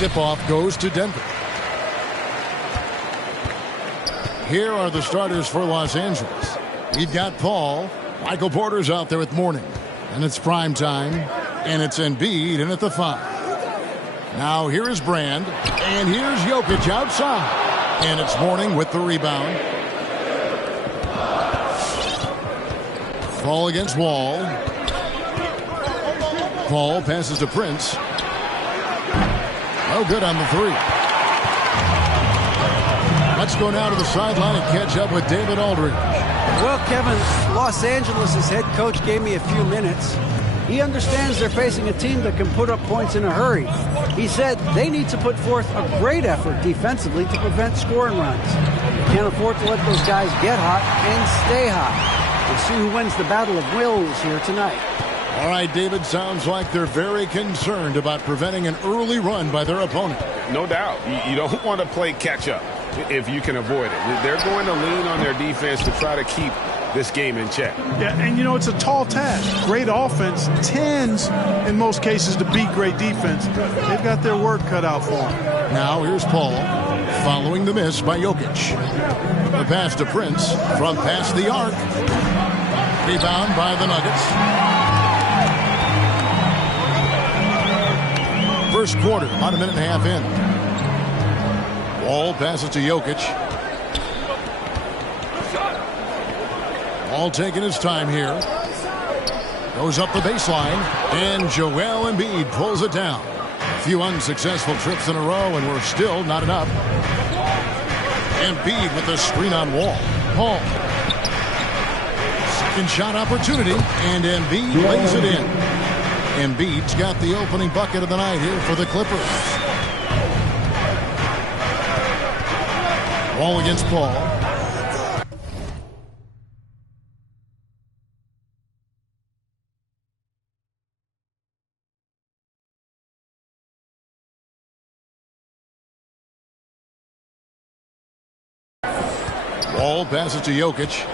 Tip-off goes to Denver. Here are the starters for Los Angeles. We've got Paul. Michael Porter's out there with Mourning. And it's prime time. And it's Embiid in at the 5. Now here is Brand. And here's Jokic outside. And it's Mourning with the rebound. Paul against Wall. Paul passes to Prince. No good on the 3. Let's go now to the sideline and catch up with David Aldridge. Well, Kevin, Los Angeles' head coach gave me a few minutes. He understands they're facing a team that can put up points in a hurry. He said they need to put forth a great effort defensively to prevent scoring runs. You can't afford to let those guys get hot and stay hot. We'll see who wins the battle of wills here tonight. All right, David, sounds like they're very concerned about preventing an early run by their opponent. No doubt. You don't want to play catch-up if you can avoid it. They're going to lean on their defense to try to keep this game in check. Yeah, and you know, it's a tall task. Great offense tends, in most cases, to beat great defense. They've got their work cut out for them. Now here's Paul following the miss by Jokic. The pass to Prince from past the arc. Rebound by the Nuggets. First quarter, about a minute and a half in. Wall passes to Jokic. Wall taking his time here. Goes up the baseline. And Joel Embiid pulls it down. A few unsuccessful trips in a row, and we're still not enough. Embiid with the screen on Wall. Paul. Second shot opportunity, and Embiid lays it in. Embiid's got the opening bucket of the night here for the Clippers. Wall against Paul. Wall passes to Jokic.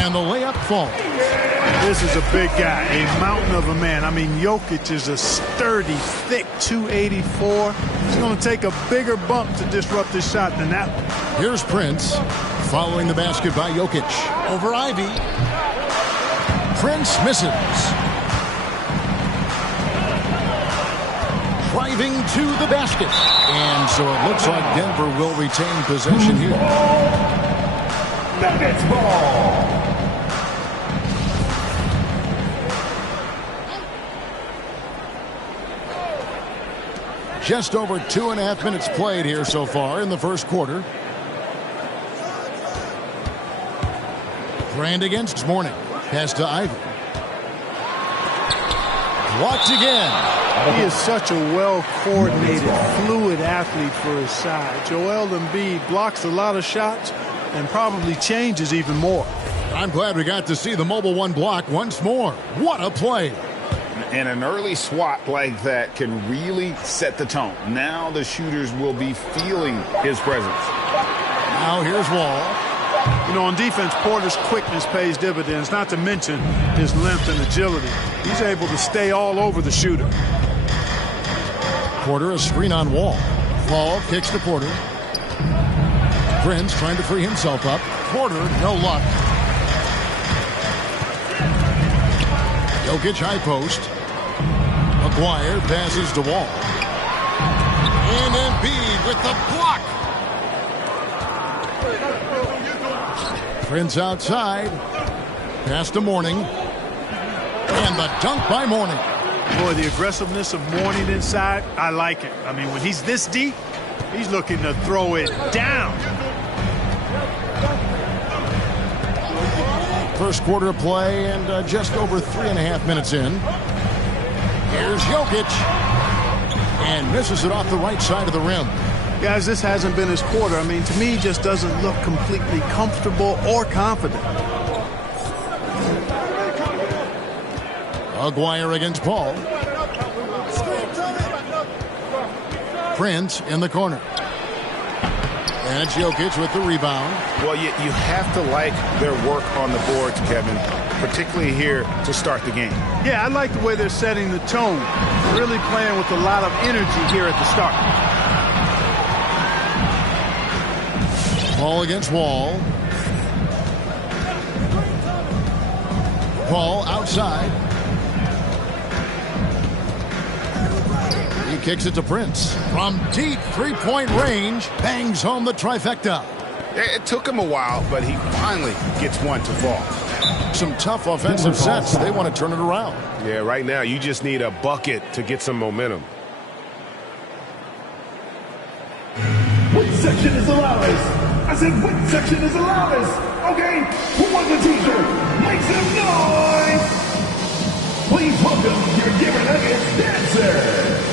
And the layup falls. This is a big guy, a mountain of a man. I mean, Jokic is a sturdy, thick 284. He's going to take a bigger bump to disrupt this shot than that one. Here's Prince following the basket by Jokic. Over Ivy. Prince misses. Driving to the basket. And so it looks like Denver will retain possession here. Nuggets ball. Just over 2.5 minutes played here so far in the first quarter. Brand against Mourning. Pass to Ivy. Blocked again. He is such a well-coordinated, fluid athlete for his side. Joel Embiid blocks a lot of shots and probably changes even more. I'm glad we got to see the mobile one block once more. What a play. And an early swat like that can really set the tone. Now the shooters will be feeling his presence. Now here's Wall. You know, on defense, Porter's quickness pays dividends, not to mention his length and agility. He's able to stay all over the shooter. Porter, a screen on Wall. Wall kicks to Porter. Prince trying to free himself up. Porter, no luck. Jokic high post. McGuire passes to Wall. And Embiid with the block. Prince outside. Pass to Mourning. And the dunk by Mourning. Boy, the aggressiveness of Mourning inside, I like it. I mean, when he's this deep, he's looking to throw it down. First quarter of play and just over 3.5 minutes in. Here's Jokic. And misses it off the right side of the rim. Guys, this hasn't been his quarter. I mean, to me, he just doesn't look completely comfortable or confident. McGuire against Paul. Prince in the corner. And it's Jokic with the rebound. Well, you have to like their work on the boards, Kevin, particularly here to start the game. Yeah, I like the way they're setting the tone. Really playing with a lot of energy here at the start. Ball against Wall. Ball outside. He kicks it to Prince. From deep three-point range, bangs home the trifecta. It took him a while, but he finally gets one to fall. Some tough offensive sets. They want to turn it around. Yeah, right now you just need a bucket to get some momentum. Which section is the loudest? I said, which section is the loudest? Okay, who won the t-shirt? Make some noise! Please welcome your Giver Nuggets dancer!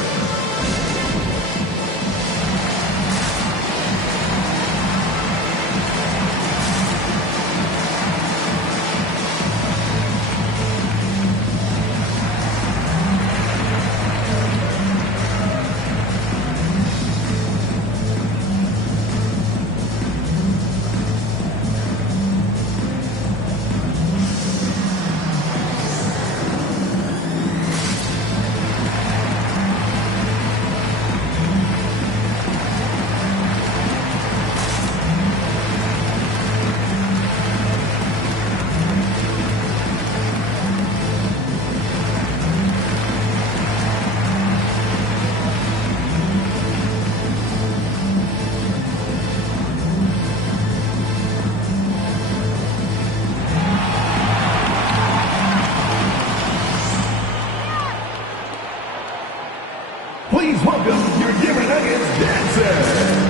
Please welcome your Giver Nuggets dancer!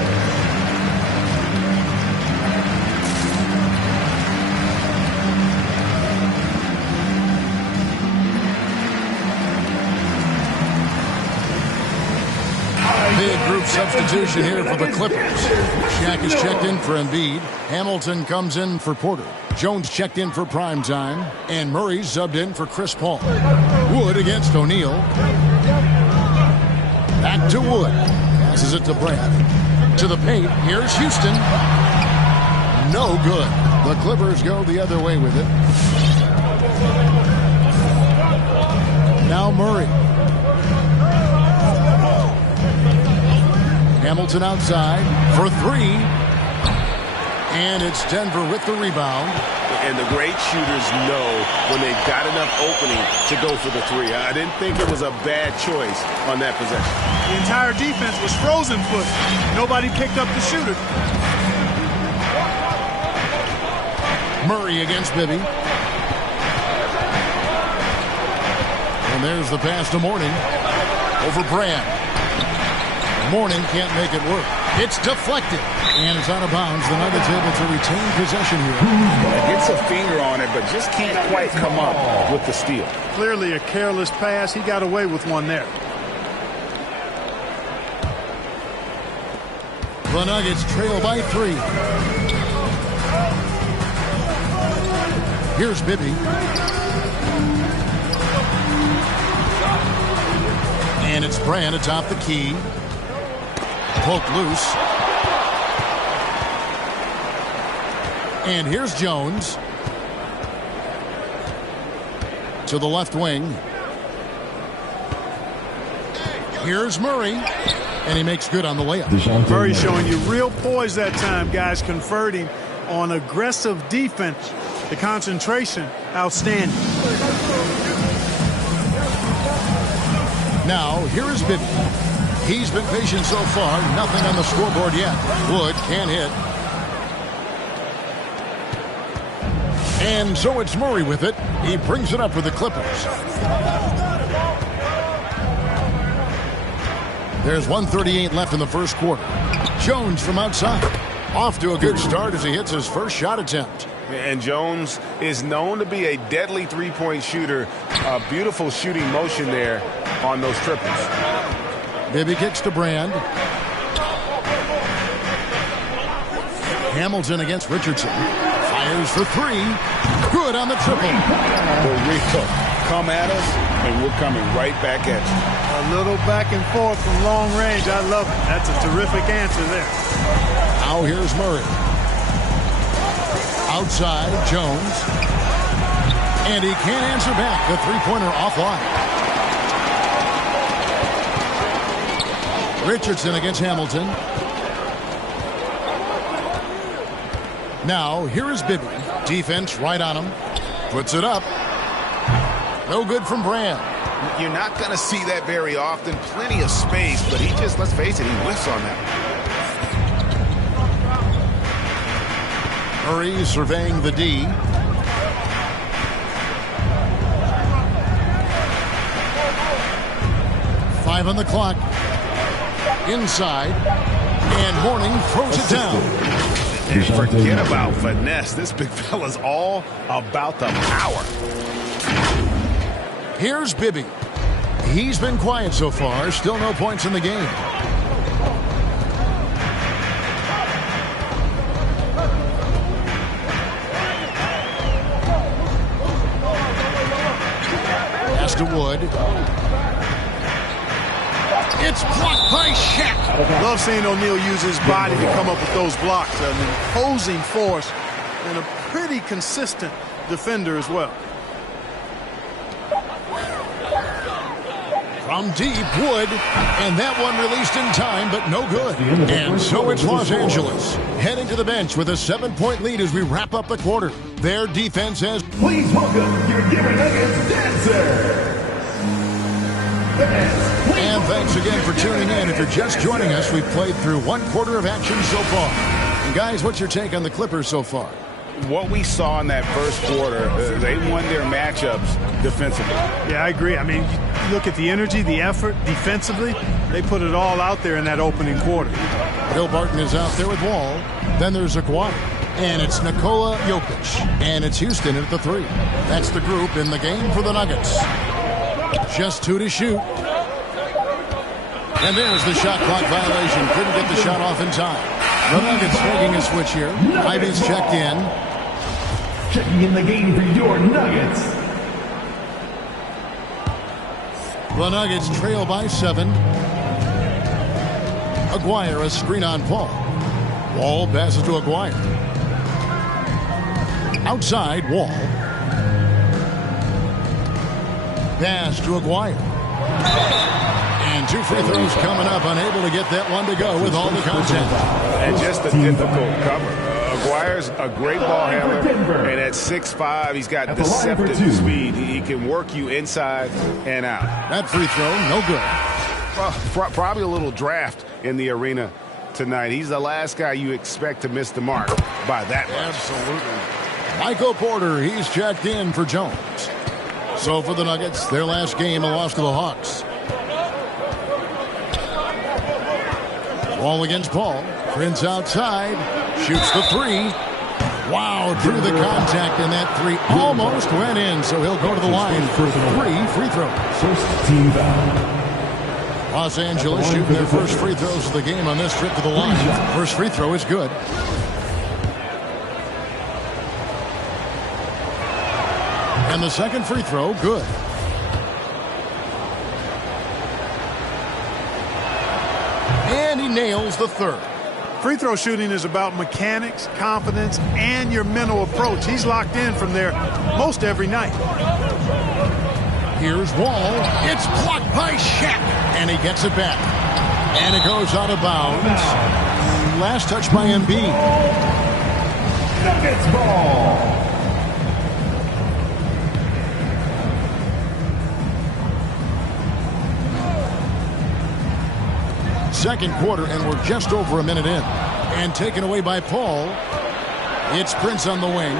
Big group substitution here for the Clippers. Shaq is checked in for Embiid. Hamilton comes in for Porter. Jones checked in for Prime Time. And Murray subbed in for Chris Paul. Wood against O'Neal. Back to Wood. Passes it to Brad. To the paint. Here's Houston. No good. The Clippers go the other way with it. Now Murray. Hamilton outside for three. And it's Denver with the rebound. And the great shooters know when they've got enough opening to go for the three. I didn't think it was a bad choice on that possession. The entire defense was frozen foot. Nobody picked up the shooter. Murray against Bibby. And there's the pass to Mourning. Over Brand. Mourning can't make it work. It's deflected. And it's out of bounds. The Nuggets able to retain possession here. Gets a finger on it, but just can't quite come up with the steal. Clearly a careless pass. He got away with one there. The Nuggets trail by 3. Here's Bibby. And it's Brand atop the key. Poked loose. And here's Jones. To the left wing. Here's Murray. And he makes good on the layup. Murray showing you real poise that time, guys, converting on aggressive defense. The concentration, outstanding. Now, here is Bibby. He's been patient so far. Nothing on the scoreboard yet. Wood can't hit. And so it's Murray with it. He brings it up for the Clippers. There's 1:38 left in the first quarter. Jones from outside. Off to a good start as he hits his first shot attempt. And Jones is known to be a deadly three-point shooter. A beautiful shooting motion there on those triples. Bibby kicks to Brand. Hamilton against Richardson. Fires for three. Good on the triple. For real. come at us, and we're coming right back at you. A little back and forth from long range. I love it. That's a terrific answer there. Now here's Murray. Outside, Jones. And he can't answer back. The three-pointer offline. Richardson against Hamilton. Now, here is Bibby. Defense right on him. Puts it up. No good from Brand. You're not going to see that very often. Plenty of space, but he just, let's face it, he whiffs on that. Murray surveying the D. Five on the clock. Inside. And Mourning throws it down. And forget about finesse. This big fella's all about the power. Here's Bibby. He's been quiet so far. Still no points in the game. Pass to Wood. It's blocked by Shaq. Love seeing O'Neal use his body to come up with those blocks. An imposing force and a pretty consistent defender as well. From deep, Wood, and that one released in time, but no good. And so it's Los Angeles, heading to the bench with a 7-point lead as we wrap up the quarter. Their defense has... Please welcome your Denver Nuggets dancer. And thanks again for tuning in. If you're just joining us, we've played through one quarter of action so far. And guys, what's your take on the Clippers so far? What we saw in that first quarter, they won their matchups defensively. Yeah, I agree. I mean, you look at the energy, the effort defensively, they put it all out there in that opening quarter. Bill Barton is out there with Wall. Then there's Aguirre. And it's Nikola Jokic. And it's Houston at the 3. That's the group in the game for the Nuggets. Just 2 to shoot. And there's the shot clock violation. Couldn't get the shot off in time. The Nuggets making a switch here. Ivy's checked in. Checking in the game for your Nuggets. The Nuggets trail by 7. Aguirre, a screen on Paul. Wall passes to Aguirre. Outside, Wall. Pass to Aguirre. And 2 free throws coming up. Unable to get that one to go with all the content. And just a difficult cover. Aguirre's a great ball handler. And at 6'5", he's got deceptive speed. He can work you inside and out. That free throw, no good. Well, probably a little draft in the arena tonight. He's the last guy you expect to miss the mark by that much. Absolutely. Michael Porter, he's checked in for Jones. So for the Nuggets, their last game, a loss to the Hawks. Ball against Paul. Prince outside. Shoots the 3. Wow, drew the contact, and that 3 almost went in. So he'll go to the line for 3 free throws. First team foul. Los Angeles shooting their first free throws of the game on this trip to the line. First free throw is good. And the second free throw, good. And he nails the third. Free throw shooting is about mechanics, confidence, and your mental approach. He's locked in from there most every night. Here's Wall. It's blocked by Shaq. And he gets it back. And it goes out of bounds. Last touch by Embiid. Nuggets ball. Second quarter, and we're just over a minute in. And taken away by Paul. It's Prince on the wing.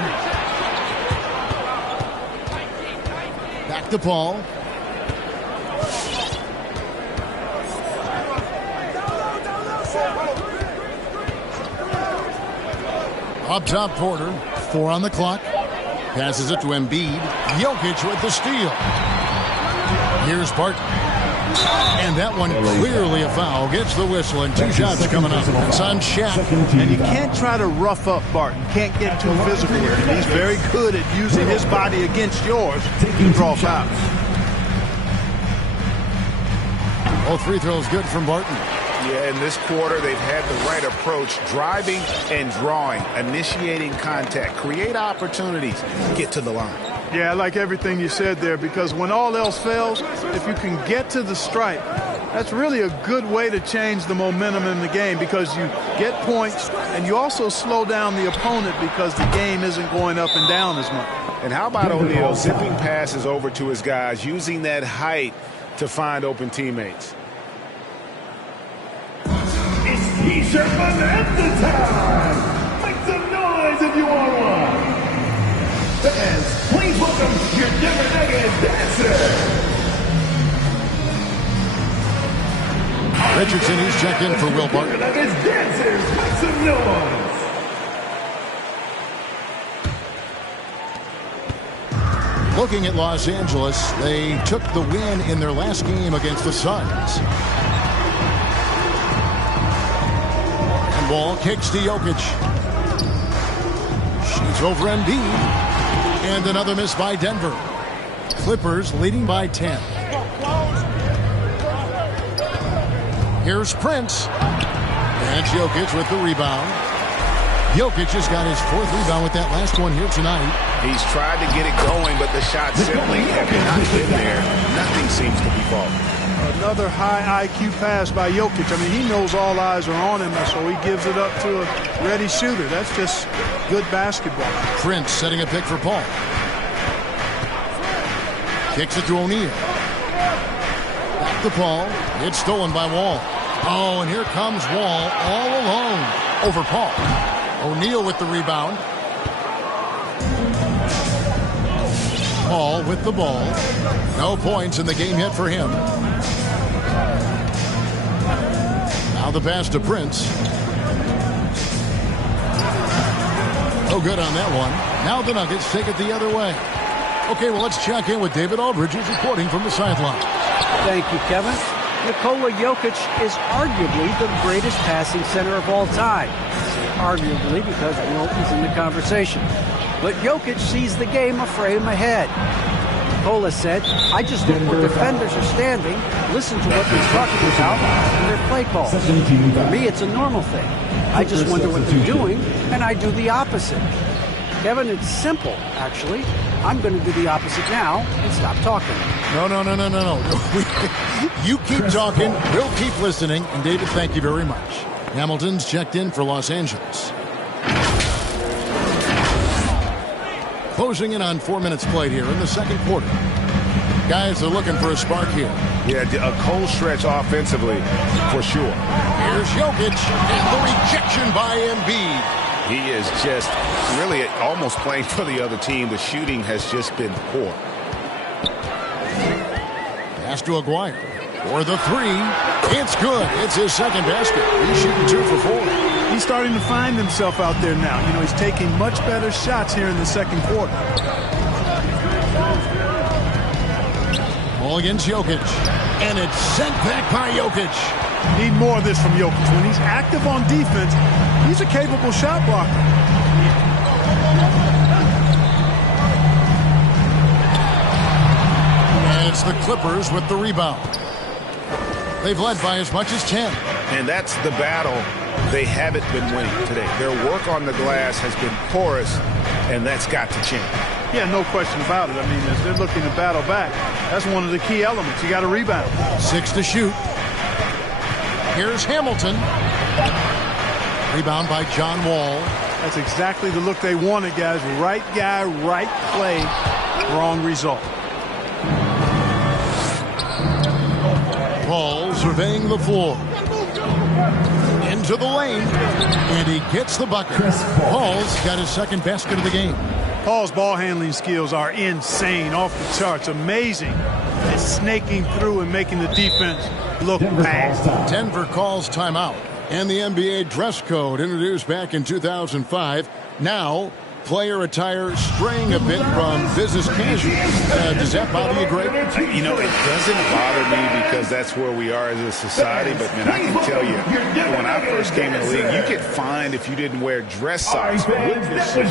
Back to Paul. Up top, Porter. 4 on the clock. Passes it to Embiid. Jokic with the steal. Here's Barton. And that one clearly a foul. Gets the whistle, and 2 shots coming up. It's on Shaq. And you can't try to rough up Barton. Can't get too physical here. And he's very good at using his body against yours to draw fouls. All free throws good from Barton. Yeah, in this quarter, they've had the right approach, driving and drawing, initiating contact, create opportunities, get to the line. Yeah, I like everything you said there, because when all else fails, if you can get to the stripe, that's really a good way to change the momentum in the game, because you get points and you also slow down the opponent because the game isn't going up and down as much. And how about O'Neal zipping passes over to his guys, using that height to find open teammates? It's T-shirt Bonanza time! Make some noise if you want one! Fans, please welcome your never naked dancer! Richardson, he's checked in for Will Barton. Dancers, make some noise! Looking at Los Angeles, they took the win in their last game against the Suns. And Wall kicks to Jokic. Shoots over Embiid. And another miss by Denver. Clippers leading by 10. Here's Prince. And Jokic with the rebound. Jokic has got his 4th rebound with that last one here tonight. He's tried to get it going, but the shots simply have not been there. Nothing seems to be falling. Another high IQ pass by Jokic. I mean, he knows all eyes are on him, so he gives it up to a ready shooter. That's just good basketball. Prince setting a pick for Paul. Kicks it to O'Neal. Back to Paul. It's stolen by Wall. Oh, and here comes Wall all alone over Paul. O'Neal with the rebound. Paul with the ball. No points in the game yet for him. Now the pass to Prince. No good on that one. Now the Nuggets take it the other way. Okay, well, let's check in with David Aldridge, who's reporting from the sideline. Thank you, Kevin. Nikola Jokic is arguably the greatest passing center of all time. I say arguably because Wilton's in the conversation. But Jokic sees the game a frame ahead. Nikola said, I just look where defenders are standing, listen to what they're talking about, and their play calls. For me, it's a normal thing. I just wonder what they're doing, and I do the opposite. Kevin, it's simple, actually. I'm going to do the opposite now and stop talking. No. You keep talking, we'll keep listening. And David, thank you very much. Hamilton's checked in for Los Angeles. Closing in on 4 minutes played here in the second quarter. Guys are looking for a spark here. Yeah, a cold stretch offensively, for sure. Here's Jokic, and the rejection by Embiid. He is just really almost playing for the other team. The shooting has just been poor. Pass to Aguirre for the 3. It's good. It's his second basket. He's shooting 2 for 4. He's starting to find himself out there now. You know, he's taking much better shots here in the second quarter. Ball against Jokic. And it's sent back by Jokic. Need more of this from Jokic. When he's active on defense, he's a capable shot blocker. And it's the Clippers with the rebound. They've led by as much as 10. And that's the battle they haven't been winning today. Their work on the glass has been porous, and that's got to change. Yeah, no question about it. I mean, as they're looking to battle back, that's one of the key elements. You got to rebound. 6 to shoot. Here's Hamilton. Rebound by John Wall. That's exactly the look they wanted, guys. Right guy, right play, wrong result. Paul surveying the floor. Into the lane. And he gets the bucket. Paul's got his second basket of the game. Paul's ball handling skills are insane, off the charts, amazing. And snaking through and making the defense look bad. Denver calls timeout. And the NBA dress code introduced back in 2005 now player attire straying a bit from business casual. Does that bother you, Greg? You know, it doesn't bother me because that's where we are as a society. But, man, I can tell you, when I first came in the league, you get fined if you didn't wear dress socks with your suit.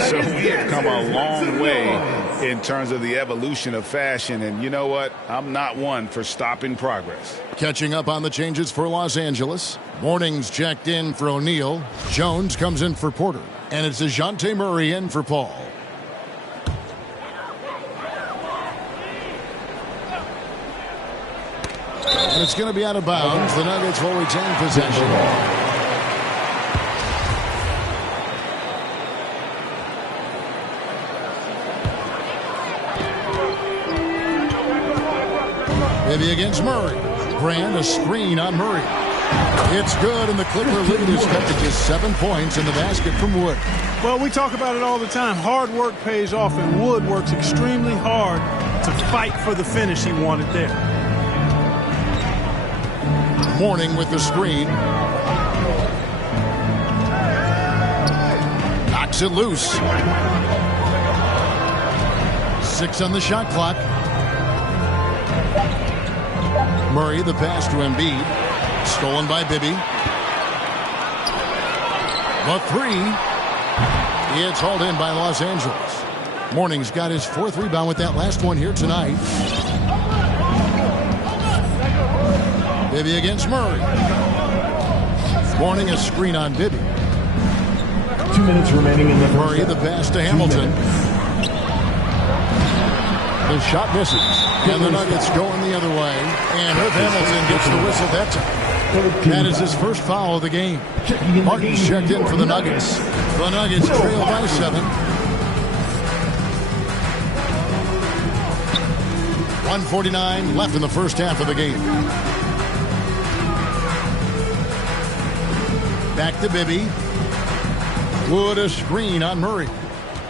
So we have come a long way in terms of the evolution of fashion. And you know what? I'm not one for stopping progress. Catching up on the changes for Los Angeles. Morning's checked in for O'Neal. Jones comes in for Porter. And it's DeJounte Murray in for Paul. And it's going to be out of bounds. The Nuggets will retain possession. Maybe against Murray. Grant, a screen on Murray. It's good, and the Clipper lead is cut to just 7 points in the basket from Wood. Well, we talk about it all the time. Hard work pays off, and Wood works extremely hard to fight for the finish he wanted there. Morning with the screen. Knocks it loose. 6 on the shot clock. Murray, the pass to Embiid. Stolen by Bibby. The three. It's hauled in by Los Angeles. Morning's got his 4th rebound with that last one here tonight. Bibby against Murray. Morning, a screen on Bibby. 2 minutes remaining in the first. Murray, the pass to Hamilton. The shot misses. And the Nuggets going the other way. And Herb Hamilton gets the whistle that time. That is his first foul of the game. Martin's checked in for the Nuggets. The Nuggets trail by 7. 1:49 left in the first half of the game. Back to Bibby. Wood, a screen on Murray.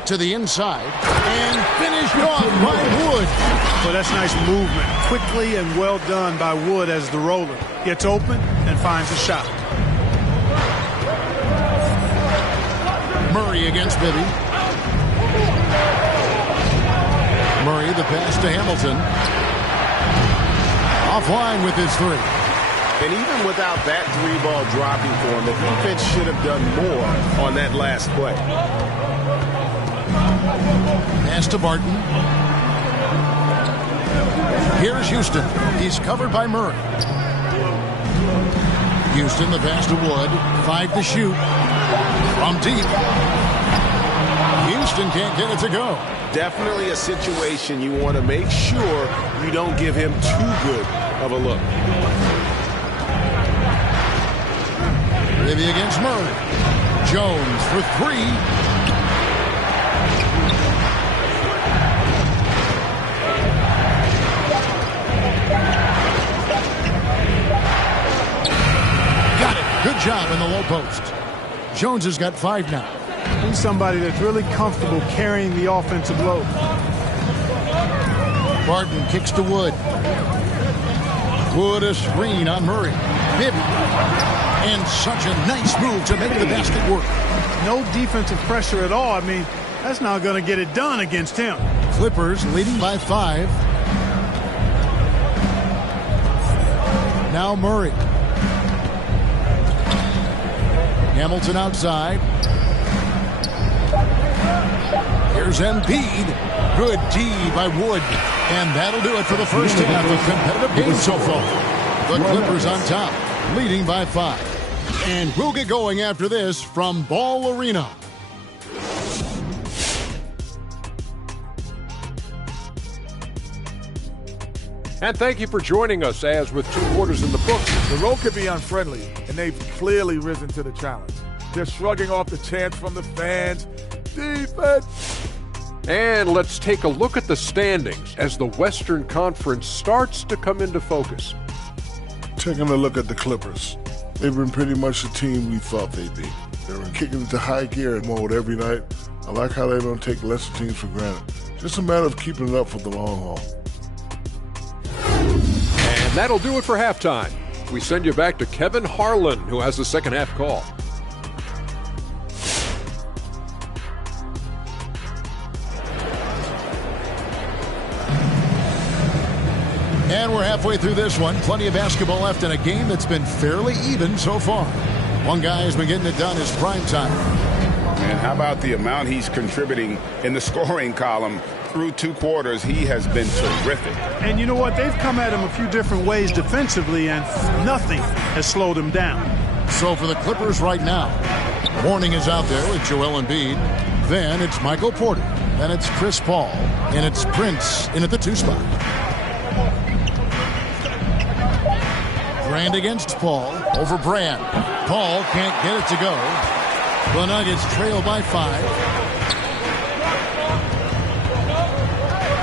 To the inside. And finished off by Wood. Well, that's nice movement. Quickly and well done by Wood as the roller. Gets open and finds a shot. Murray against Bibby. Murray, the pass to Hamilton. Offline with his 3. And even without that 3-ball dropping for him, the defense should have done more on that last play. Pass to Barton. Here's Houston. He's covered by Murray. Houston, the pass to Wood. 5 to shoot. From deep. Houston can't get it to go. Definitely a situation you want to make sure you don't give him too good of a look. Maybe against Murray. Jones for 3. Good job in the low post. Jones has got 5 now. He's somebody that's really comfortable carrying the offensive load. Barton kicks to Wood. Wood, a screen on Murray. Bibby. And such a nice move to make the basket work. No defensive pressure at all. I mean, that's not going to get it done against him. Clippers leading by 5. Now Murray. Hamilton outside. Here's Embiid. Good D by Wood. And that'll do it for the first half. A competitive game so far. The Clippers on top, leading by 5. And we'll get going after this from Ball Arena. And thank you for joining us as with 2 quarters in the books. The road could be unfriendly, and they've clearly risen to the challenge. They're shrugging off the chants from the fans. Defense! And let's take a look at the standings as the Western Conference starts to come into focus. Taking a look at the Clippers. They've been pretty much the team we thought they'd be. They've been kicking into high gear mode every night. I like how they don't take lesser teams for granted. Just a matter of keeping it up for the long haul. And that'll do it for halftime. We send you back to Kevin Harlan, who has the second half call. And we're halfway through this one. Plenty of basketball left in a game that's been fairly even so far. One guy has been getting it done is prime time. And how about the amount he's contributing in the scoring column? Through 2 quarters, he has been terrific. And you know what? They've come at him a few different ways defensively, and nothing has slowed him down. So for the Clippers right now, Mourning is out there with Joel Embiid. Then it's Michael Porter. Then it's Chris Paul. And it's Prince in at the 2 spot. Brand against Paul. Over Brand. Paul can't get it to go. The Nuggets trail by 5.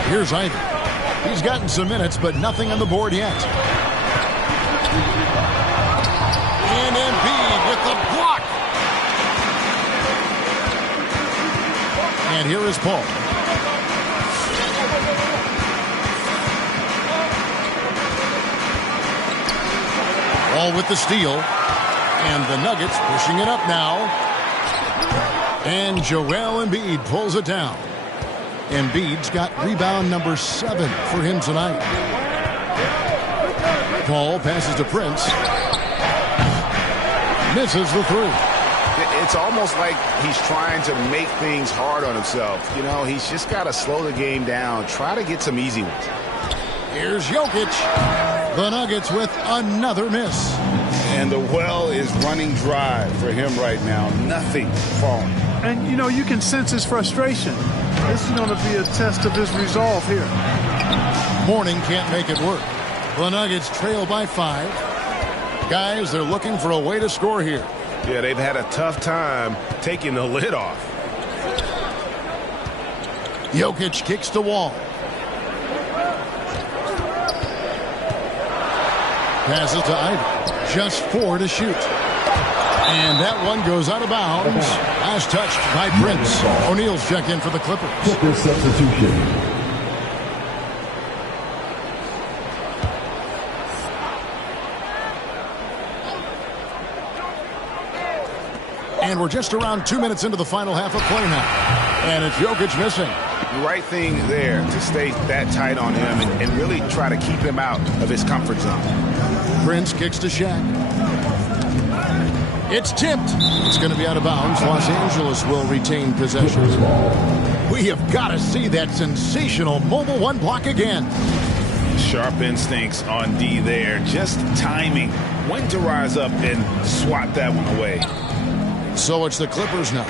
Here's Ivy. He's gotten some minutes, but nothing on the board yet. And Embiid with the block. And here is Paul. Paul with the steal. And the Nuggets pushing it up now. And Joel Embiid pulls it down. Embiid's got rebound number 7 for him tonight. Paul passes to Prince. Misses the 3. It's almost like he's trying to make things hard on himself. You know, he's just got to slow the game down. Try to get some easy ones. Here's Jokic. The Nuggets with another miss. And the well is running dry for him right now. Nothing falling. And, you know, you can sense his frustration. This is going to be a test of his resolve here. Mourning can't make it work. The Nuggets trail by 5. Guys, they're looking for a way to score here. Yeah, they've had a tough time taking the lid off. Jokic kicks the wall. Passes to Ivy. Just 4 to shoot. And that one goes out of bounds. Last touched by Prince. O'Neal's checked in for the Clippers. Clippers substitution. And we're just around 2 minutes into the final half of play now. And it's Jokic missing. The right thing there to stay that tight on him and really try to keep him out of his comfort zone. Prince kicks to Shaq. It's tipped. It's going to be out of bounds. Los Angeles will retain possession. We have got to see that sensational mobile 1 block again. Sharp instincts on D there. Just timing. When to rise up and swat that one away. So it's the Clippers now.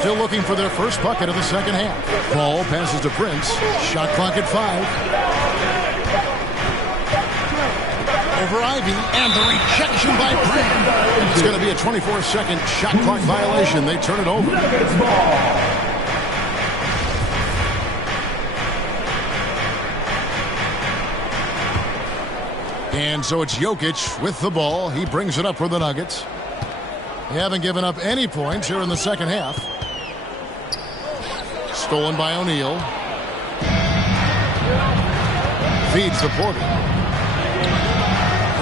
Still looking for their first bucket of the second half. Paul passes to Prince. Shot clock at 5. Over Ivy, and the rejection by Brand. It's going to be a 24-second shot clock violation. They turn it over. And so it's Jokic with the ball. He brings it up for the Nuggets. They haven't given up any points here in the second half. Stolen by O'Neal. Feeds to Porter.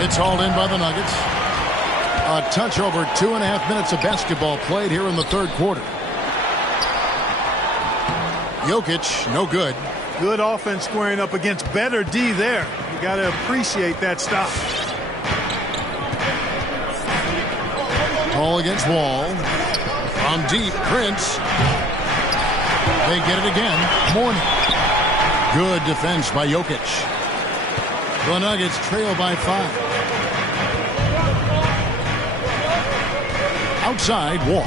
It's hauled in by the Nuggets. A touch over 2.5 minutes of basketball played here in the third quarter. Jokic, no good. Good offense squaring up against better D there. You got to appreciate that stop. Ball against Wall. From deep, Prince. They get it again. Mourning. Good defense by Jokic. The Nuggets trail by 5. Outside, Wall.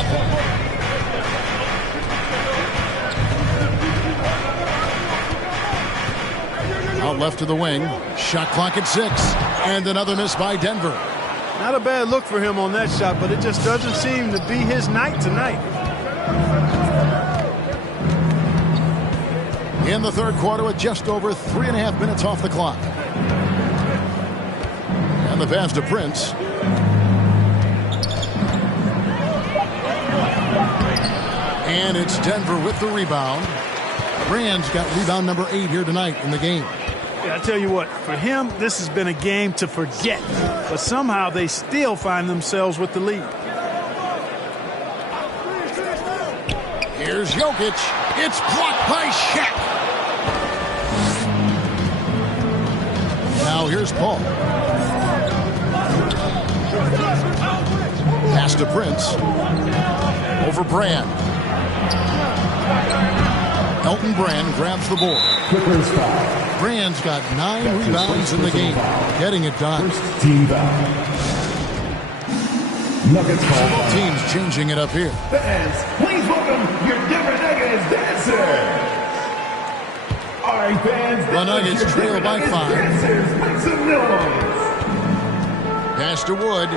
Out left to the wing. Shot clock at 6. And another miss by Denver. Not a bad look for him on that shot, but it just doesn't seem to be his night tonight. In the third quarter with just over 3.5 minutes off the clock. And the pass to Prince. And it's Denver with the rebound. Brand's got rebound number 8 here tonight in the game. Yeah, I tell you what, for him, this has been a game to forget. But somehow they still find themselves with the lead. Here's Jokic. It's blocked by Shaq. Now here's Paul. Pass to Prince. Over Brand. Elton Brand grabs the ball. Brand's got 9 rebounds in the game. Getting it done. First team foul. Nuggets ball. Teams changing it up here. Fans, please welcome your Denver Nuggets dancers. All right, fans. The Nuggets trail by 5. Dancers, make some noise. Pass to Wood.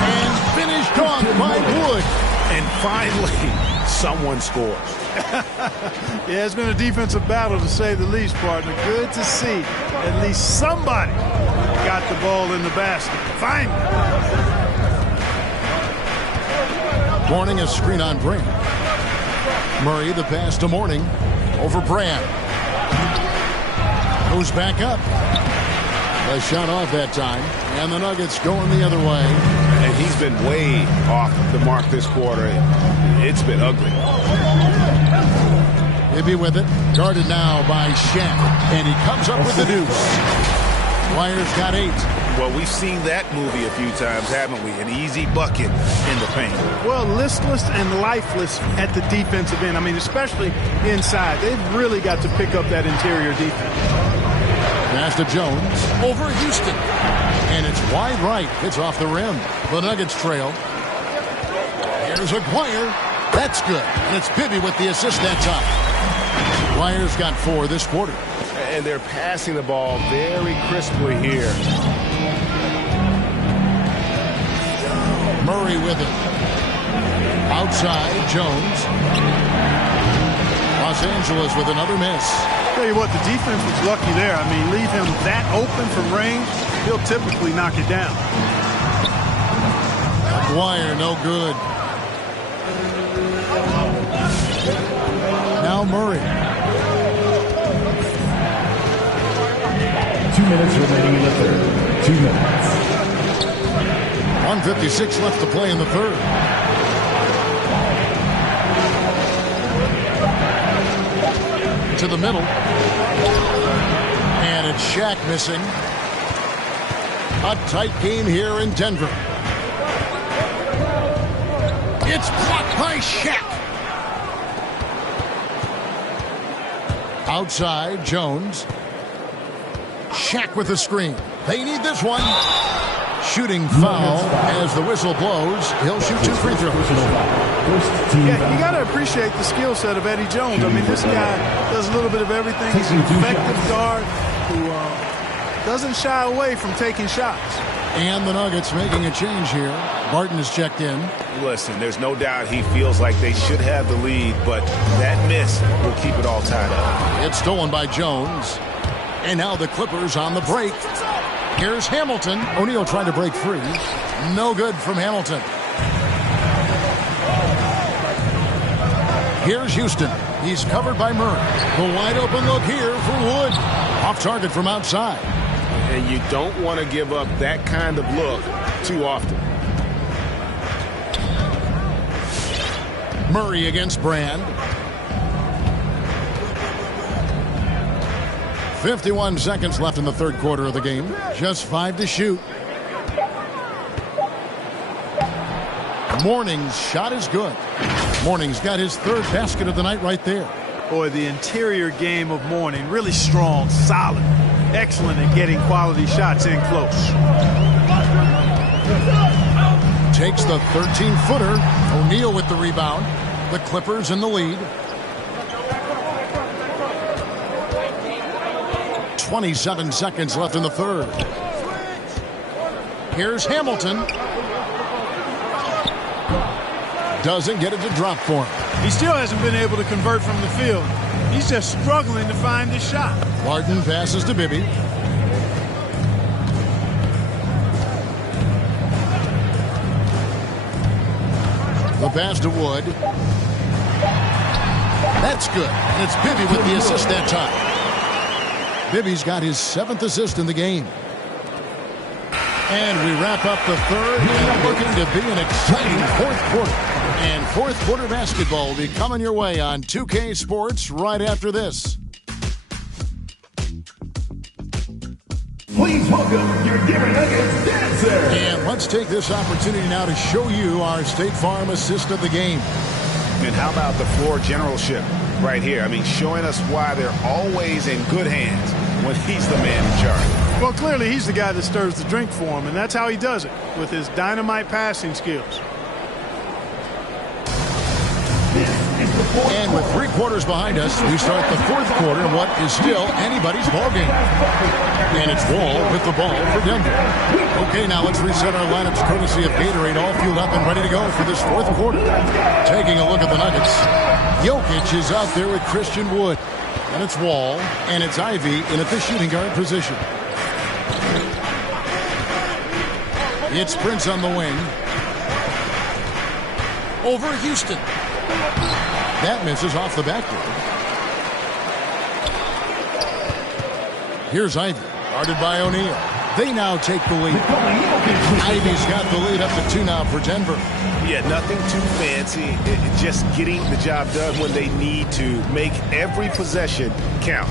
And finished off by Wood. And finally, someone scores. Yeah, it's been a defensive battle to say the least, partner. Good to see at least somebody got the ball in the basket. Finally. Morning a screen on Brand. Murray the pass to Morning. Over Brand. Goes back up. A shot off that time. And the Nuggets going the other way. And he's been way off the mark this quarter. It's been ugly. Bibby with it. Guarded now by Shaq. And he comes up with the deuce. Dwyer's got 8. Well, we've seen that movie a few times, haven't we? An easy bucket in the paint. Well, listless and lifeless at the defensive end. I mean, especially inside. They've really got to pick up that interior defense. Pass to Jones. Over Houston. And it's wide right. It's off the rim. The Nuggets trail. Here's Dwyer. That's good. And it's Bibby with the assist that time. Dwyer's got 4 this quarter. And they're passing the ball very crisply here. Murray with it. Outside, Jones. Los Angeles with another miss. Tell you what, the defense was lucky there. I mean, leave him that open from range, he'll typically knock it down. Dwyer, no good. Now Murray. 2 minutes remaining in the third. 2 minutes. 1:56 left to play in the third. To the middle. And it's Shaq missing. A tight game here in Denver. It's blocked by Shaq. Outside, Jones. Shaq with the screen. They need this one. Shooting foul as the whistle blows. He'll shoot 2 free throws. Yeah, you got to appreciate the skill set of Eddie Jones. I mean, this guy does a little bit of everything. He's an effective guard who doesn't shy away from taking shots. And the Nuggets making a change here. Barton is checked in. Listen, there's no doubt he feels like they should have the lead, but that miss will keep it all tied up. It's stolen by Jones. And now the Clippers on the break. Here's Hamilton. O'Neal trying to break free. No good from Hamilton. Here's Houston. He's covered by Murray. The wide open look here for Wood. Off target from outside. And you don't want to give up that kind of look too often. Murray against Brand. 51 seconds left in the third quarter of the game. Just 5 to shoot. Morning's shot is good. Morning's got his 3rd basket of the night right there. Boy, the interior game of Morning, really strong, solid, excellent at getting quality shots in close. Takes the 13-footer. O'Neal with the rebound. The Clippers in the lead. 27 seconds left in the third. Here's Hamilton. Doesn't get it to drop for him. He still hasn't been able to convert from the field. He's just struggling to find his shot. Barton passes to Bibby. The pass to Wood. That's good. And it's Bibby with the assist that time. Bibby's got his 7th assist in the game. And we wrap up the third and looking to be an exciting 4th quarter. And 4th quarter basketball will be coming your way on 2K Sports right after this. Please welcome your Denver Nuggets dancer. And let's take this opportunity now to show you our State Farm assist of the game. And how about the floor generalship right here? I mean, showing us why they're always in good hands when he's the man in charge. Well, clearly he's the guy that stirs the drink for him, and that's how he does it, with his dynamite passing skills. And with 3 quarters behind us, we start the 4th quarter in what is still anybody's ballgame. And it's Wall with the ball for Denver. Okay, now let's reset our lineups courtesy of Gatorade, all fueled up and ready to go for this 4th quarter. Taking a look at the Nuggets. Jokic is out there with Christian Wood. And it's Wall, and it's Ivy in at the shooting guard position. It's Prince on the wing. Over Houston. That misses off the backboard. Here's Ivy, guarded by O'Neal. They now take the lead. Ivy's got the lead up to 2 now for Denver. Yeah, nothing too fancy. Just getting the job done when they need to. Make every possession count.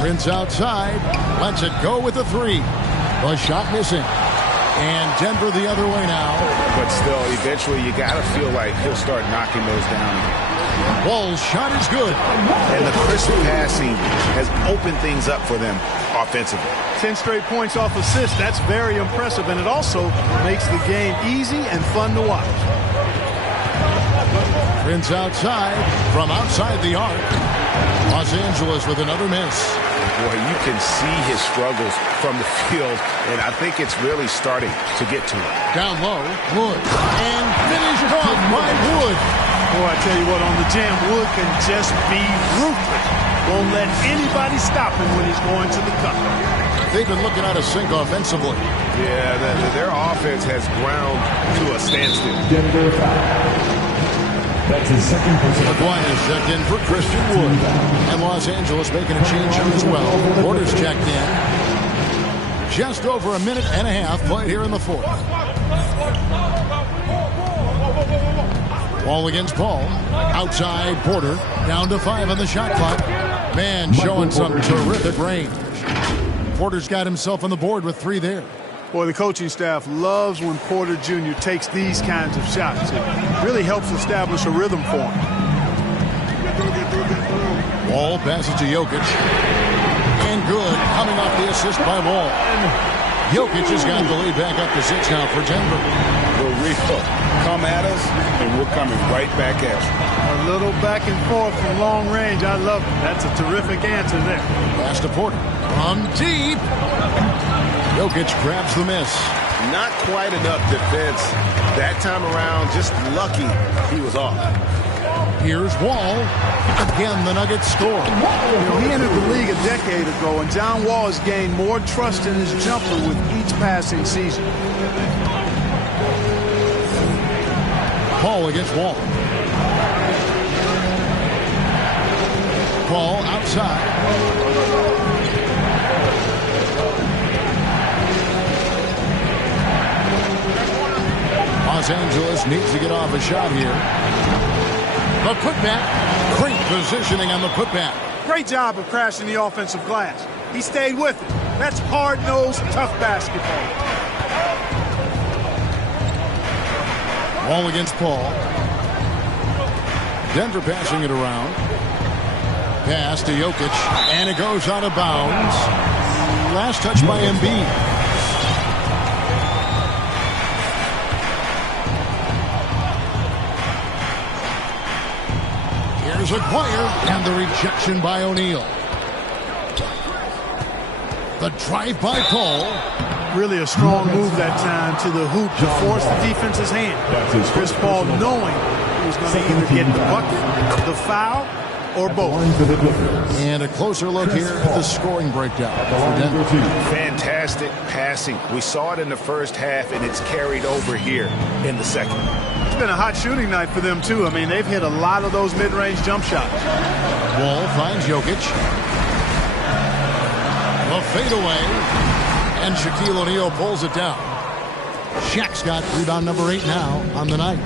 Prince outside. Lets it go with a 3. The shot missing. And Denver the other way now. But still, eventually you got to feel like he'll start knocking those down. Wall's shot is good. And the crisp passing has opened things up for them offensively. 10 straight points off assists. That's very impressive, and it also makes the game easy and fun to watch. Prince outside. From outside the arc. Los Angeles with another miss. Boy, you can see his struggles from the field, and I think it's really starting to get to him. Down low, Wood. And finished off by Wood. Boy, I tell you what, on the jam, Wood can just be ruthless. Won't let anybody stop him when he's going to the cup. They've been looking out of sync offensively. Yeah, their offense has ground to a standstill. Denver foul. That's his second personal. McGuire checked in for Christian Wood. And Los Angeles making a change here as well. Porter's checked in. Just over a minute and a half played here in the 4th. Ball against Paul. Outside Porter. Down to 5 on the shot clock. Man showing some terrific range. Porter's got himself on the board with 3 there. Boy, the coaching staff loves when Porter Jr. takes these kinds of shots. It really helps establish a rhythm for him. Wall passes to Jokic. And good. Coming off the assist by Wall. Jokic has got the lead back up to 6 now for Denver. We'll come at us, and we're coming right back at you. A little back and forth from long range. I love it. That's a terrific answer there. Pass to Porter. From deep. Jokic grabs the miss. Not quite enough defense that time around. Just lucky he was off. Here's Wall. Again, the Nuggets score. You know, he entered the league a decade ago, and John Wall has gained more trust in his jumper with each passing season. Paul against Wall. Paul outside. Los Angeles needs to get off a shot here. The putback. Great positioning on the putback. Great job of crashing the offensive glass. He stayed with it. That's hard-nosed, tough basketball. Wall against Paul. Denver passing it around. Pass to Jokic. And it goes out of bounds. Last touch by Embiid. Aguirre, and the rejection by O'Neal. The drive by Paul. Really a strong move that time to the hoop to force the defense's hand. Chris Paul knowing he was going to either get the bucket, the foul, or both. And a closer look here at the scoring breakdown for Denver. Fantastic passing. We saw it in the first half, and it's carried over here in the second. It's been a hot shooting night for them, too. I mean, they've hit a lot of those mid-range jump shots. Wall finds Jokic. The fadeaway. And Shaquille O'Neal pulls it down. Shaq's got rebound number 8 now on the night.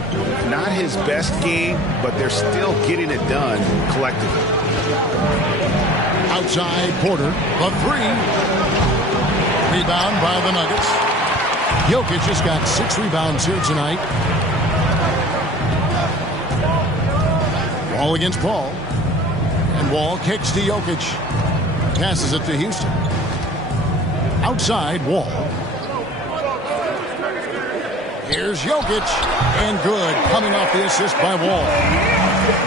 Not his best game, but they're still getting it done collectively. Outside, Porter. The three. Rebound by the Nuggets. Jokic just got 6 rebounds here tonight. Wall against Paul. And Wall kicks to Jokic. Passes it to Houston. Outside, Wall. Here's Jokic. And good. Coming off the assist by Wall.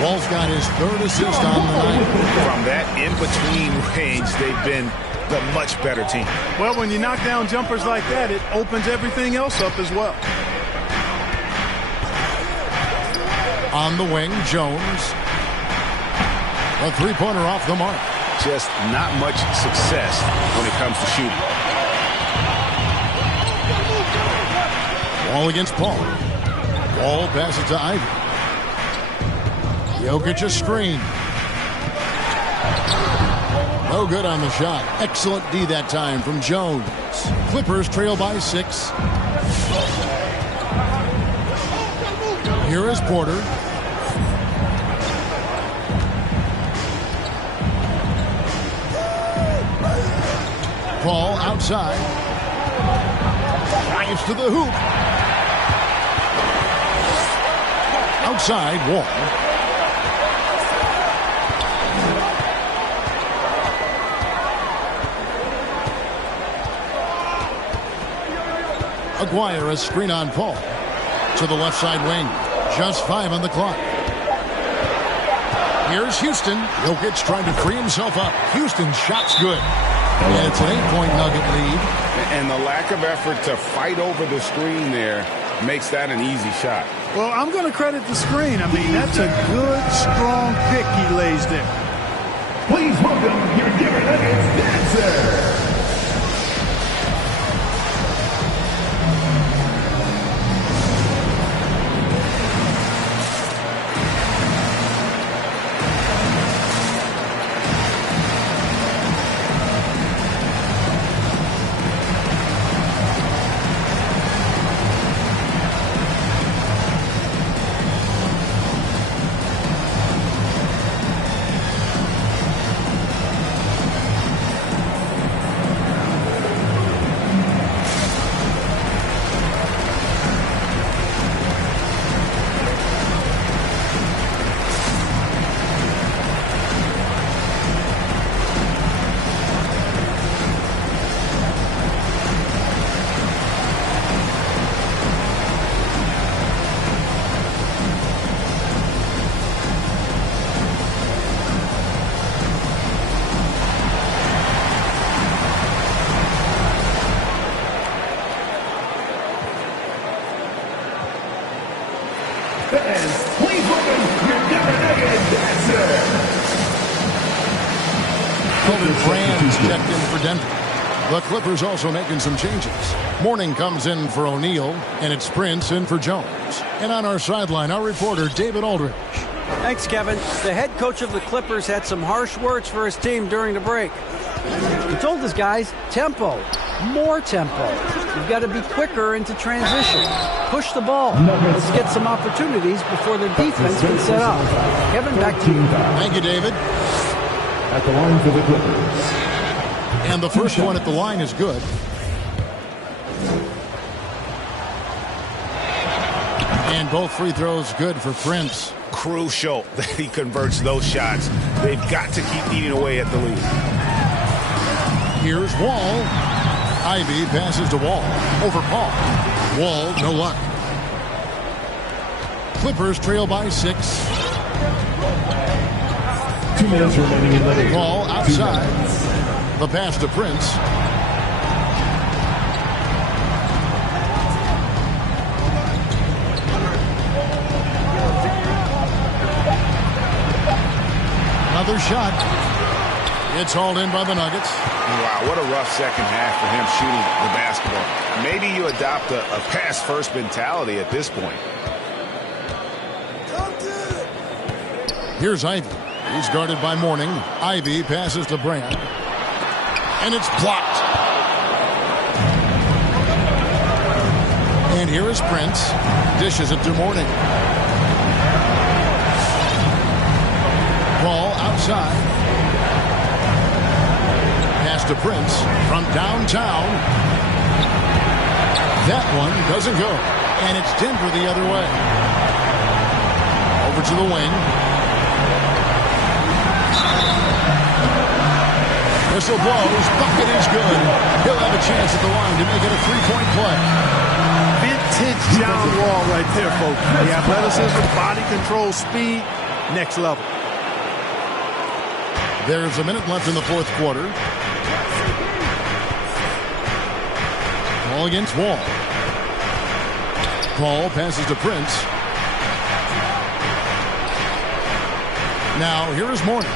Wall's got his 3rd assist on the night. From that in-between range, they've been the much better team. Well, when you knock down jumpers like that, it opens everything else up as well. On the wing, Jones. A three-pointer off the mark. Just not much success when it comes to shooting. Wall against Paul. Wall passes to Ivy. Jokic a screen. No good on the shot. Excellent D that time from Jones. Clippers trail by 6. Here is Porter. Paul outside. Drives to the hoop. Outside, Wall. Aguirre a screen on Paul. To the left side wing. Just 5 on the clock. Here's Houston. Jokic trying to free himself up. Houston's shot's good. And it's an 8-point Nugget lead. And the lack of effort to fight over the screen there makes that an easy shot. Well, I'm going to credit the screen. I mean, that's a good, strong pick he lays there. Please welcome your Denver Nuggets dancer. Please welcome your Denver Nuggets dancer. Elton Brand's checked in for Denver. The Clippers also making some changes. Mourning comes in for O'Neal, and it's Prince in for Jones. And on our sideline, our reporter, David Aldridge. Thanks, Kevin. The head coach of the Clippers had some harsh words for his team during the break. He told his guys, tempo, more tempo. You've got to be quicker into transition. Push the ball. Let's get some opportunities before their defense can set up. Kevin, back to you. Thank you, David. At the line for the Clippers. And the first one at the line is good. And both free throws good for Prince. Crucial that he converts those shots. They've got to keep eating away at the lead. Here's Wall. Ivy passes to Wall. Over Paul. Wall, no luck. Clippers trail by 6. 2 minutes remaining in the game. Ball outside. The pass to Prince. Another shot. It's hauled in by the Nuggets. Wow, what a rough second half for him shooting the basketball. Maybe you adopt a pass-first mentality at this point. Here's Ivy. He's guarded by Mourning. Ivy passes to Brand. And it's blocked. And here is Prince. Dishes it to Mourning. Ball outside. passes to Prince from downtown. That one doesn't go. And it's Denver the other way. Over to the wing. Whistle blows. Bucket is good. He'll have a chance at the line to make it a three-point play. Vintage John Wall right there, folks. The athleticism, body control, speed, next level. There's a minute left in the fourth quarter. Ball against Wall. Paul passes to Prince. Now, here is Mourning.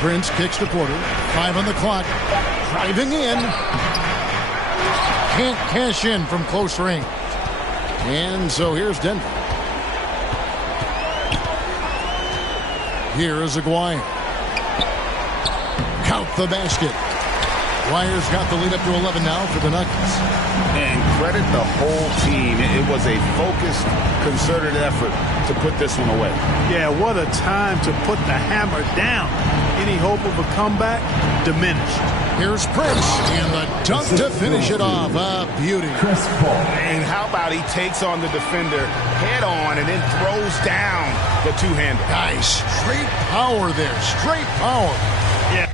Prince kicks to Porter. 5 on the clock. Driving in. Can't cash in from close range. And so here's Denver. Here is Aguirre. Count the basket. Warriors got the lead up to 11 now for the Nuggets. And credit the whole team. It was a focused, concerted effort to put this one away. Yeah, what a time to put the hammer down. Any hope of a comeback diminished. Here's Prince and the dunk to finish it off. A beauty. And how about he takes on the defender head on and then throws down the two-hander. Nice. Straight power there. Straight power. Yeah.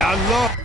I love